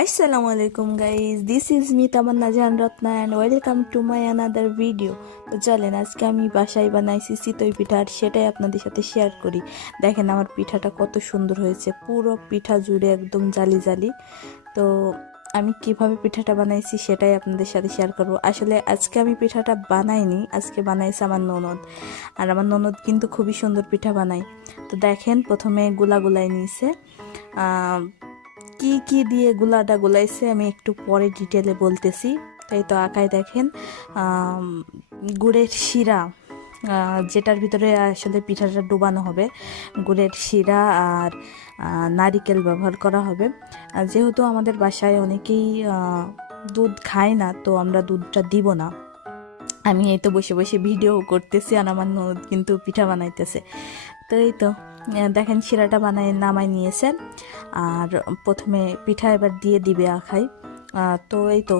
Assalamu alaikum guys, this is me Tamanna Jahan Ratna and welcome to my another video. তো চলেন আজকে আমি বাসায় বানাইছি চিতই পিঠা আর সেটাই আপনাদের সাথে শেয়ার করি। দেখেন আমার পিঠাটা কত সুন্দর হয়েছে, পুরো পিঠা জুড়ে একদম জালি জালি। তো আমি কিভাবে পিঠাটা বানাইছি সেটাই আপনাদের সাথে শেয়ার করব। আসলে আজকে আমি পিঠাটা বানাইনি, আজকে বানাইছে আমার ননদ। আর আমার ননদ কিন্তু খুবই সুন্দর পিঠা বানায়। তো দেখেন প্রথমে গুলাই নিয়েছে, কি কি দিয়ে গুলাটা গুলাইছে আমি একটু পরে ডিটেলে বলতেছি। তাই তো আঁকায় দেখেন গুড়ের শিরা, যেটার ভিতরে আসলে পিঠাটা ডুবানো হবে, গুড়ের শিরা আর নারিকেল ব্যবহার করা হবে। যেহেতু আমাদের বাসায় অনেকেই দুধ খায় না, তো আমরা দুধটা দিব না। আমি এই তো বসে বসে ভিডিও করতেছি আর আমার ননদ কিন্তু পিঠা বানাইতেছে। তো এই তো দেখেন শিরাটা বানায় নামাই নিয়েছে, আর প্রথমে পিঠা এবার দিয়ে দিবে আখাই। তো এই তো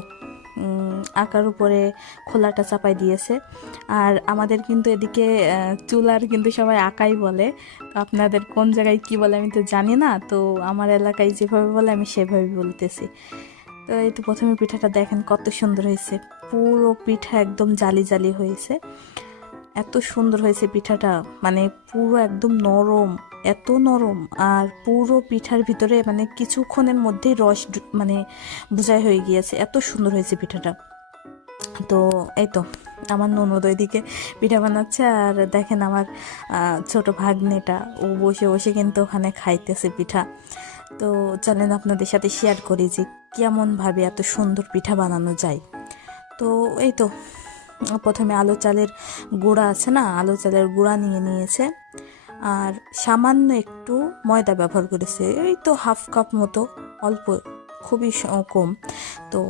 আকার উপরে খোলাটা চাপাই দিয়েছে। আর আমাদের কিন্তু এদিকে চুলার কিন্তু সবাই আকাই বলে, তো আপনাদের কোন জায়গায় কি বলে আমি তো জানি না। তো আমার এলাকায় যেভাবে বলে আমি সেভাবে বলতেছি। তো এই তো প্রথমে পিঠাটা দেখেন কত সুন্দর হয়েছে, পুরো পিঠা একদম জালি জালি হয়েছে, এত সুন্দর হয়েছে পিঠাটা, মানে পুরো একদম নরম, এত নরম। আর পুরো পিঠার ভিতরে মানে কিছুক্ষণের মধ্যেই রস মানে বোঝাই হয়ে গিয়েছে, এত সুন্দর হয়েছে পিঠাটা। তো এই তো আমার ননদ ওইদিকে পিঠা বানাচ্ছে, আর দেখেন আমার ছোট ভাগ্নেটা ও বসে বসে কিন্তু ওখানে খাইতেছে পিঠা। তো চলেন আপনাদের সাথে শেয়ার করি যে কেমনভাবে এত সুন্দর পিঠা বানানো যায়। তো এই তো প্রথমে আলো চালের গুঁড়া আছে না, আলো চালের গুঁড়া নিয়েছে, আর সামান্য একটু ময়দা ব্যবহার করেছে, এই তো হাফ কাপ মতো, অল্প, খুবই কম। তো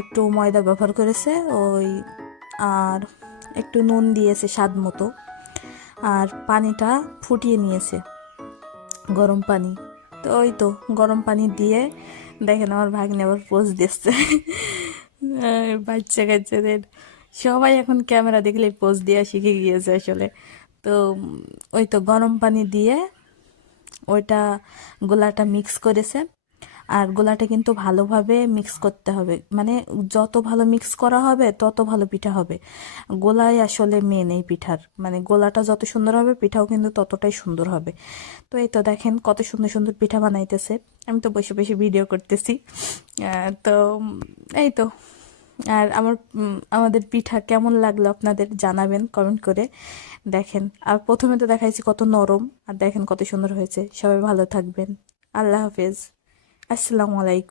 একটু ময়দা ব্যবহার করেছে ওই, আর একটু নুন দিয়েছে স্বাদ মতো, আর পানিটা ফুটিয়ে নিয়েছে, গরম পানি। তো ওই তো গরম পানি দিয়ে দেখেন আমার ভাগ্নে আবার পোজ দিচ্ছে। বাচ্চা কাচ্চাদের সবাই এখন ক্যামেরা দেখলে পোজ দেওয়া শিখে গিয়েছে আসলে। তো ওই তো গরম পানি দিয়ে ওইটা গোলাটা মিক্স করেছে। আর গোলাটা কিন্তু ভালোভাবে মিক্স করতে হবে, মানে যত ভালো মিক্স করা হবে তত ভালো পিঠা হবে। গোলাই আসলে মেন এই পিঠার, মানে গোলাটা যত সুন্দর হবে পিঠাও কিন্তু ততটাই সুন্দর হবে। তো এই তো দেখেন কত সুন্দর সুন্দর পিঠা বানাইতেছে, আমি তো বসে বসে ভিডিও করতেছি। তো এই তো, আর আমাদের পিঠা কেমন লাগলো আপনাদের জানাবেন কমেন্ট করে। দেখেন আর প্রথমে তো দেখাইছি কত নরম, আর দেখেন কত সুন্দর হয়েছে। সবাই ভালো থাকবেন, আল্লাহ হাফেজ, আসসালামু আলাইকুম।